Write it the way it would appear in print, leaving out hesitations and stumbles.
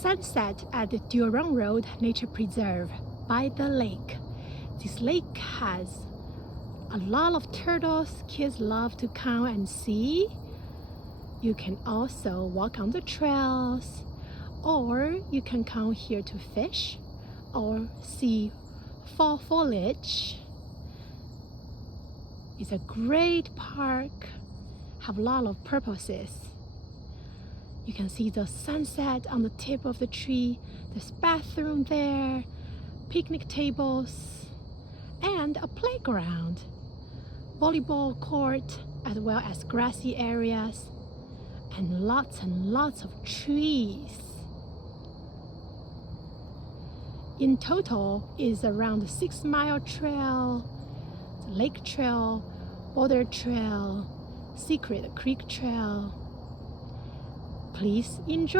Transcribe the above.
sunset at the Durant Road Nature Preserve by the lake. This lake has a lot of turtles kids love to come and see. You can also walk on the trails, or you can come here to fish or see fall foliage. It's a great park, have a lot of purposes. You can see the sunset on the tip of the tree. There's bathroom there, picnic tables, and a playground, volleyball court, as well as grassy areas, and lots of trees. In total is around a 6-mile trail, lake trail, border trail, Secret Creek trail. Please enjoy.